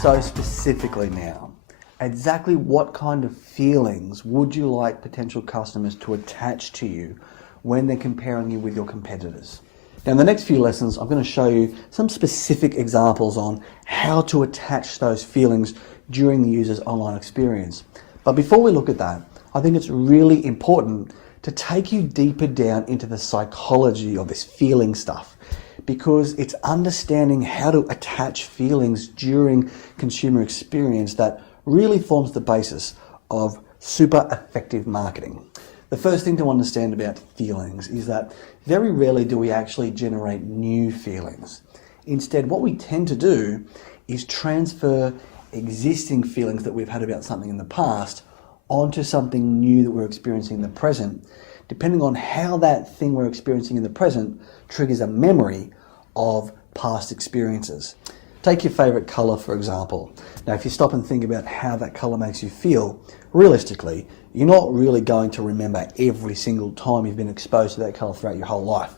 So specifically now, exactly what kind of feelings would you like potential customers to attach to you when they're comparing you with your competitors? Now in the next few lessons, I'm going to show you some specific examples on how to attach those feelings during the user's online experience. But before we look at that, I think it's really important to take you deeper down into the psychology of this feeling stuff, because it's understanding how to attach feelings during consumer experience that really forms the basis of super effective marketing. The first thing to understand about feelings is that very rarely do we actually generate new feelings. Instead, what we tend to do is transfer existing feelings that we've had about something in the past onto something new that we're experiencing in the present, depending on how that thing we're experiencing in the present triggers a memory of past experiences. Take your favorite color, for example. Now, if you stop and think about how that color makes you feel, realistically, you're not really going to remember every single time you've been exposed to that color throughout your whole life.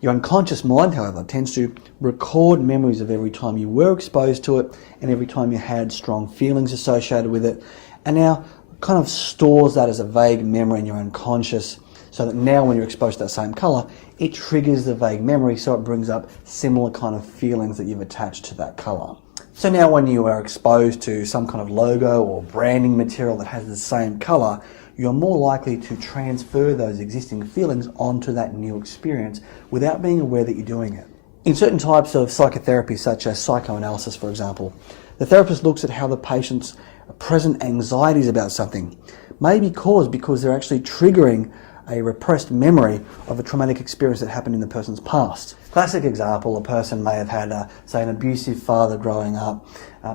Your unconscious mind, however, tends to record memories of every time you were exposed to it and every time you had strong feelings associated with it, and now kind of stores that as a vague memory in your unconscious, so that now when you're exposed to that same color, it triggers the vague memory, so it brings up similar kind of feelings that you've attached to that color. So now when you are exposed to some kind of logo or branding material that has the same color, you're more likely to transfer those existing feelings onto that new experience without being aware that you're doing it. In certain types of psychotherapy, such as psychoanalysis, for example, the therapist looks at how the patient's present anxieties about something may be caused because they're actually triggering a repressed memory of a traumatic experience that happened in the person's past. Classic example, a person may have had, say, an abusive father growing up,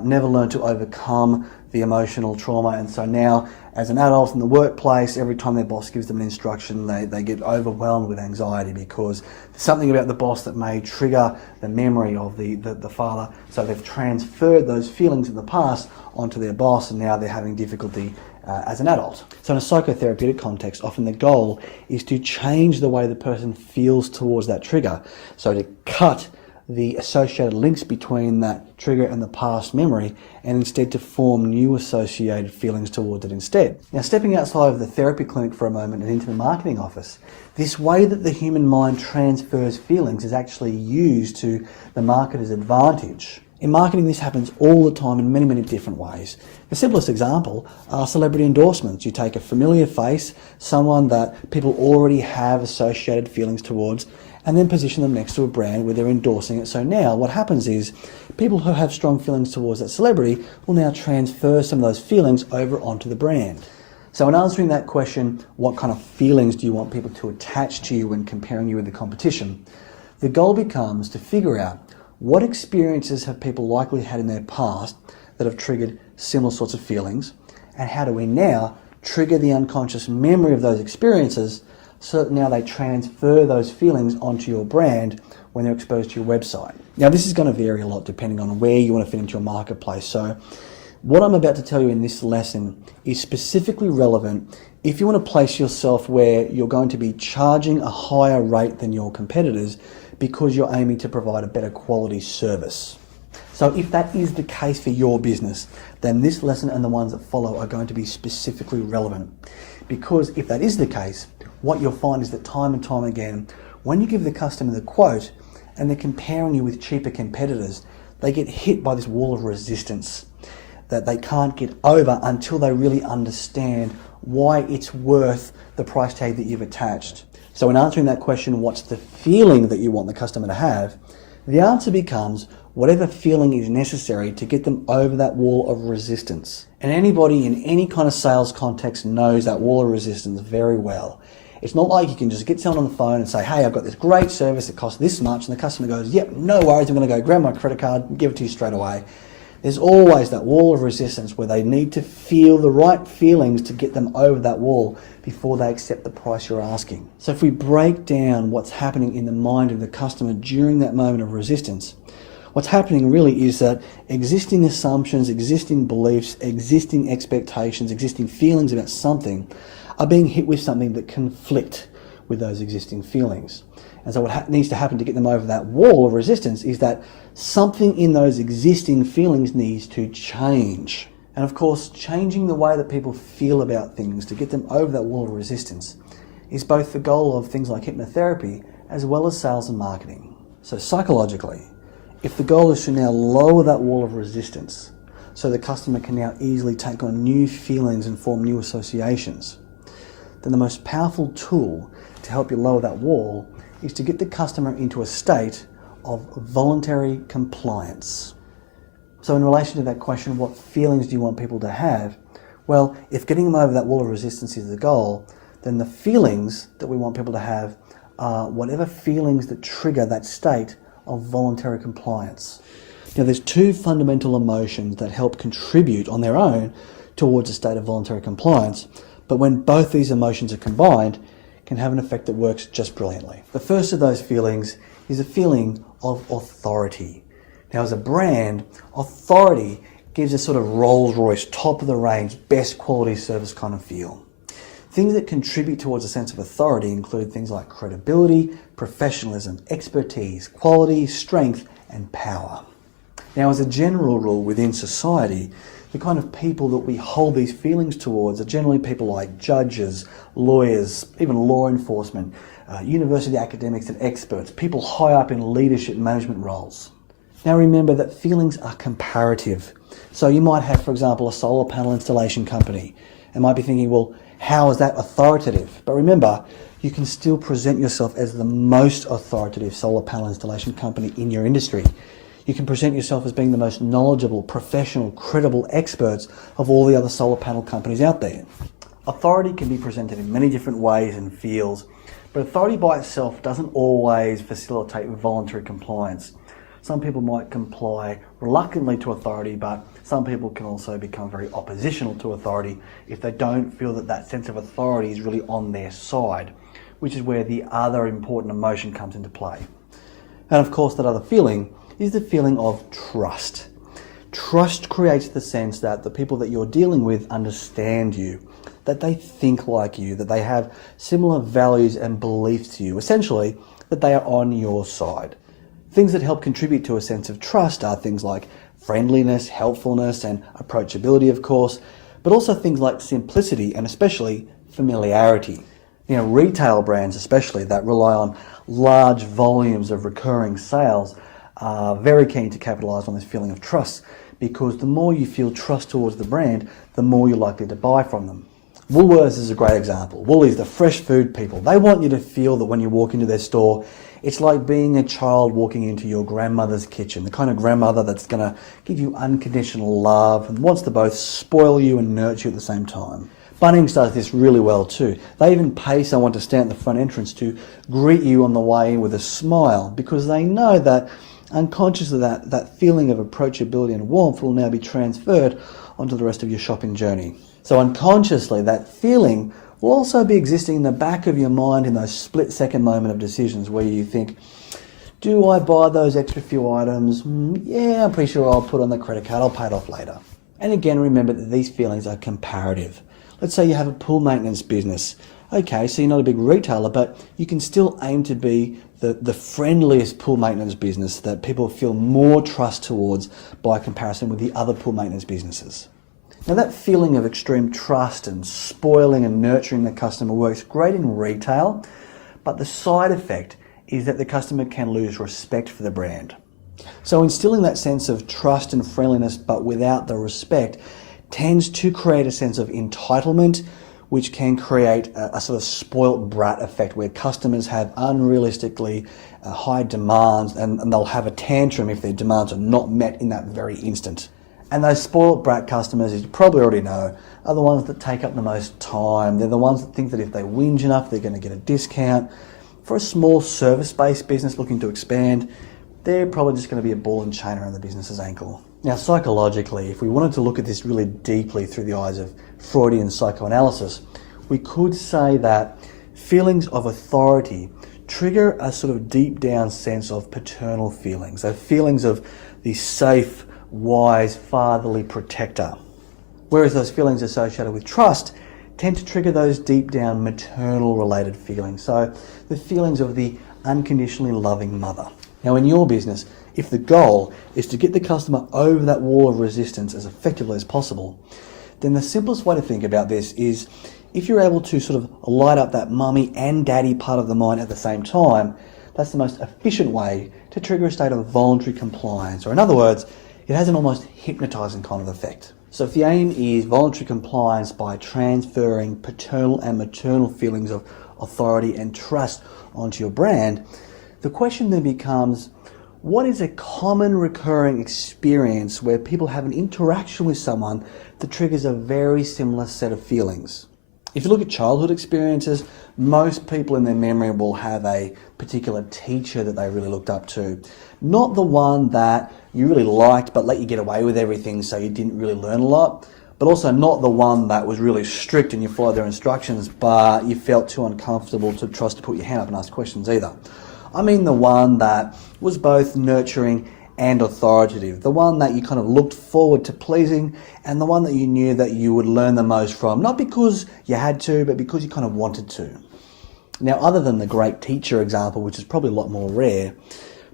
never learned to overcome the emotional trauma, and so now as an adult in the workplace, every time their boss gives them an instruction, they get overwhelmed with anxiety because there's something about the boss that may trigger the memory of the father, so they've transferred those feelings of the past onto their boss, and now they're having difficulty as an adult. So in a psychotherapeutic context, often the goal is to change the way the person feels towards that trigger. So to cut the associated links between that trigger and the past memory, and instead to form new associated feelings towards it instead. Now, stepping outside of the therapy clinic for a moment and into the marketing office, this way that the human mind transfers feelings is actually used to the marketer's advantage. In marketing, this happens all the time in many, many different ways. The simplest example are celebrity endorsements. You take a familiar face, someone that people already have associated feelings towards, and then position them next to a brand where they're endorsing it. So now what happens is people who have strong feelings towards that celebrity will now transfer some of those feelings over onto the brand. So in answering that question, what kind of feelings do you want people to attach to you when comparing you with the competition, the goal becomes to figure out what experiences have people likely had in their past that have triggered similar sorts of feelings, and how do we now trigger the unconscious memory of those experiences so that now they transfer those feelings onto your brand when they're exposed to your website. Now, this is going to vary a lot depending on where you want to fit into your marketplace. So what I'm about to tell you in this lesson is specifically relevant if you want to place yourself where you're going to be charging a higher rate than your competitors because you're aiming to provide a better quality service. So if that is the case for your business, then this lesson and the ones that follow are going to be specifically relevant. Because if that is the case, what you'll find is that time and time again, when you give the customer the quote and they're comparing you with cheaper competitors, they get hit by this wall of resistance that they can't get over until they really understand why it's worth the price tag that you've attached. So in answering that question, what's the feeling that you want the customer to have? The answer becomes whatever feeling is necessary to get them over that wall of resistance. And anybody in any kind of sales context knows that wall of resistance very well. It's not like you can just get someone on the phone and say, hey, I've got this great service that costs this much, and the customer goes, yep, no worries, I'm going to go grab my credit card and give it to you straight away. There's always that wall of resistance where they need to feel the right feelings to get them over that wall before they accept the price you're asking. So if we break down what's happening in the mind of the customer during that moment of resistance, what's happening really is that existing assumptions, existing beliefs, existing expectations, existing feelings about something are being hit with something that conflict with those existing feelings. And so what needs to happen to get them over that wall of resistance is that something in those existing feelings needs to change. And of course, changing the way that people feel about things to get them over that wall of resistance is both the goal of things like hypnotherapy as well as sales and marketing. So psychologically, if the goal is to now lower that wall of resistance so the customer can now easily take on new feelings and form new associations, then the most powerful tool to help you lower that wall is to get the customer into a state of voluntary compliance. So in relation to that question, what feelings do you want people to have? Well, if getting them over that wall of resistance is the goal, then the feelings that we want people to have are whatever feelings that trigger that state of voluntary compliance. Now, there's two fundamental emotions that help contribute on their own towards a state of voluntary compliance, but when both these emotions are combined, can have an effect that works just brilliantly. The first of those feelings is a feeling of authority. Now, as a brand, authority gives a sort of Rolls-Royce, top-of-the-range, best quality service kind of feel. Things that contribute towards a sense of authority include things like credibility, professionalism, expertise, quality, strength, and power. Now, as a general rule within society, the kind of people that we hold these feelings towards are generally people like judges, lawyers, even law enforcement, university academics and experts, people high up in leadership management roles. Now remember that feelings are comparative. So you might have, for example, a solar panel installation company and might be thinking, well, how is that authoritative? But remember, you can still present yourself as the most authoritative solar panel installation company in your industry. You can present yourself as being the most knowledgeable, professional, credible experts of all the other solar panel companies out there. Authority can be presented in many different ways and fields, but authority by itself doesn't always facilitate voluntary compliance. Some people might comply reluctantly to authority, but some people can also become very oppositional to authority if they don't feel that that sense of authority is really on their side, which is where the other important emotion comes into play. And of course, that other feeling is the feeling of trust. Trust creates the sense that the people that you're dealing with understand you, that they think like you, that they have similar values and beliefs to you, essentially that they are on your side. Things that help contribute to a sense of trust are things like friendliness, helpfulness, and approachability, of course, but also things like simplicity and especially familiarity. You know, retail brands especially that rely on large volumes of recurring sales are very keen to capitalize on this feeling of trust, because the more you feel trust towards the brand, the more you're likely to buy from them. Woolworths is a great example. Woolies, the fresh food people, they want you to feel that when you walk into their store, it's like being a child walking into your grandmother's kitchen, the kind of grandmother that's going to give you unconditional love and wants to both spoil you and nurture you at the same time. Bunnings does this really well too. They even pay someone to stand at the front entrance to greet you on the way in with a smile, because they know that unconsciously that feeling of approachability and warmth will now be transferred onto the rest of your shopping journey. So unconsciously, that feeling will also be existing in the back of your mind in those split-second moment of decisions where you think, do I buy those extra few items? Yeah, I'm pretty sure I'll put on the credit card, I'll pay it off later. And again, remember that these feelings are comparative. Let's say you have a pool maintenance business. Okay, so you're not a big retailer, but you can still aim to be the friendliest pool maintenance business that people feel more trust towards by comparison with the other pool maintenance businesses. Now, that feeling of extreme trust and spoiling and nurturing the customer works great in retail, but the side effect is that the customer can lose respect for the brand. So instilling that sense of trust and friendliness but without the respect tends to create a sense of entitlement, which can create a sort of spoilt brat effect where customers have unrealistically high demands and they'll have a tantrum if their demands are not met in that very instant. And those spoiled brat customers, as you probably already know, are the ones that take up the most time. They're the ones that think that if they whinge enough, they're going to get a discount. For a small service-based business looking to expand, they're probably just going to be a ball and chain around the business's ankle. Now, psychologically, if we wanted to look at this really deeply through the eyes of Freudian psychoanalysis, we could say that feelings of authority trigger a sort of deep down sense of paternal feelings, so feelings of the safe, wise, fatherly protector. Whereas those feelings associated with trust tend to trigger those deep down maternal related feelings. So the feelings of the unconditionally loving mother. Now in your business, if the goal is to get the customer over that wall of resistance as effectively as possible, then the simplest way to think about this is if you're able to sort of light up that mummy and daddy part of the mind at the same time, that's the most efficient way to trigger a state of voluntary compliance. Or in other words, it has an almost hypnotizing kind of effect. So if the aim is voluntary compliance by transferring paternal and maternal feelings of authority and trust onto your brand, the question then becomes, what is a common recurring experience where people have an interaction with someone that triggers a very similar set of feelings? If you look at childhood experiences, most people in their memory will have a particular teacher that they really looked up to. Not the one that you really liked but let you get away with everything so you didn't really learn a lot, but also not the one that was really strict and you followed their instructions but you felt too uncomfortable to trust to put your hand up and ask questions either. I mean the one that was both nurturing and authoritative, the one that you kind of looked forward to pleasing and the one that you knew that you would learn the most from, not because you had to, but because you kind of wanted to. Now, other than the great teacher example, which is probably a lot more rare,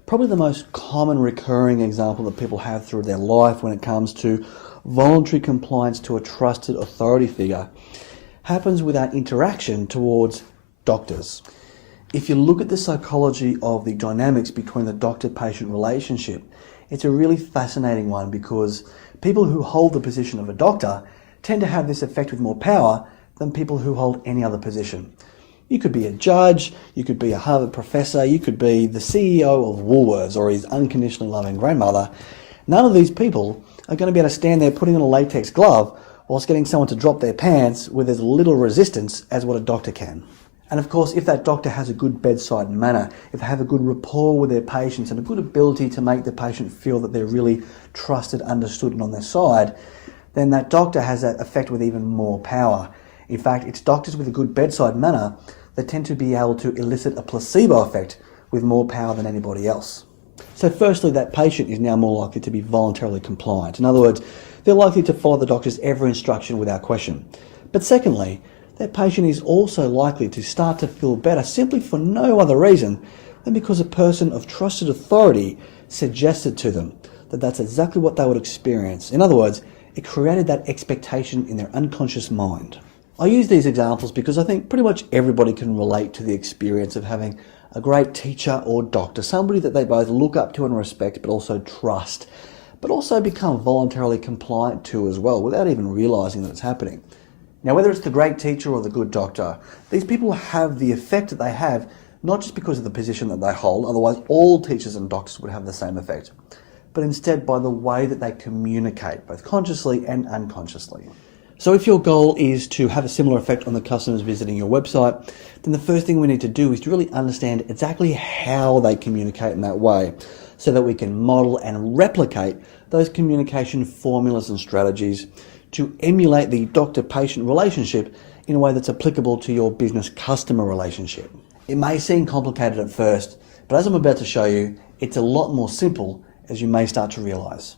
probably the most common recurring example that people have through their life when it comes to voluntary compliance to a trusted authority figure happens with our interaction towards doctors. If you look at the psychology of the dynamics between the doctor-patient relationship, it's a really fascinating one because people who hold the position of a doctor tend to have this effect with more power than people who hold any other position. You could be a judge, you could be a Harvard professor, you could be the CEO of Woolworths or his unconditionally loving grandmother. None of these people are going to be able to stand there putting on a latex glove whilst getting someone to drop their pants with as little resistance as what a doctor can. And of course, if that doctor has a good bedside manner, if they have a good rapport with their patients and a good ability to make the patient feel that they're really trusted, understood and on their side, then that doctor has that effect with even more power. In fact, it's doctors with a good bedside manner that tend to be able to elicit a placebo effect with more power than anybody else. So firstly, that patient is now more likely to be voluntarily compliant. In other words, they're likely to follow the doctor's every instruction without question. But secondly, that patient is also likely to start to feel better simply for no other reason than because a person of trusted authority suggested to them that that's exactly what they would experience. In other words, it created that expectation in their unconscious mind. I use these examples because I think pretty much everybody can relate to the experience of having a great teacher or doctor, somebody that they both look up to and respect but also trust, but also become voluntarily compliant to as well without even realizing that it's happening. Now, whether it's the great teacher or the good doctor, these people have the effect that they have not just because of the position that they hold, otherwise all teachers and doctors would have the same effect, but instead by the way that they communicate, both consciously and unconsciously. So if your goal is to have a similar effect on the customers visiting your website, then the first thing we need to do is to really understand exactly how they communicate in that way so that we can model and replicate those communication formulas and strategies to emulate the doctor-patient relationship in a way that's applicable to your business-customer relationship. It may seem complicated at first, but as I'm about to show you, it's a lot more simple as you may start to realize.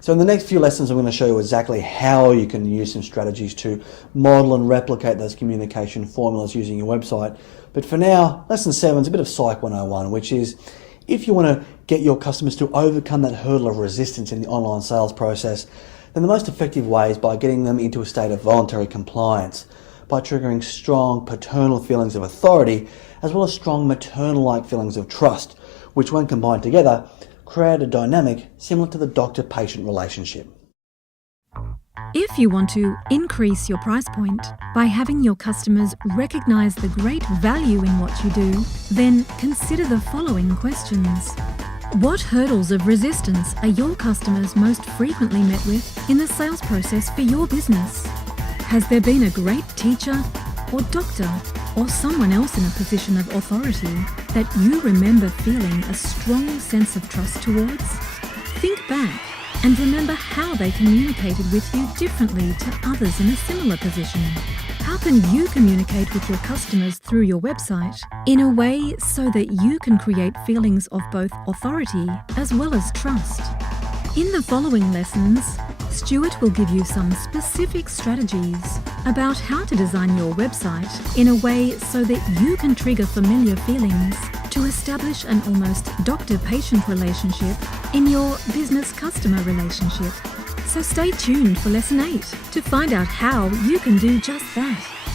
So in the next few lessons, I'm going to show you exactly how you can use some strategies to model and replicate those communication formulas using your website. But for now, lesson 7 is a bit of Psych 101, which is if you want to get your customers to overcome that hurdle of resistance in the online sales process, then the most effective way is by getting them into a state of voluntary compliance, by triggering strong paternal feelings of authority, as well as strong maternal-like feelings of trust, which when combined together, create a dynamic similar to the doctor-patient relationship. If you want to increase your price point by having your customers recognize the great value in what you do, then consider the following questions. What hurdles of resistance are your customers most frequently met with in the sales process for your business? Has there been a great teacher or doctor or someone else in a position of authority that you remember feeling a strong sense of trust towards? Think back and remember how they communicated with you differently to others in a similar position. How can you communicate with your customers through your website in a way so that you can create feelings of both authority as well as trust? In the following lessons, Stuart will give you some specific strategies about how to design your website in a way so that you can trigger familiar feelings to establish an almost doctor-patient relationship in your business-customer relationship. So stay tuned for Lesson 8 to find out how you can do just that.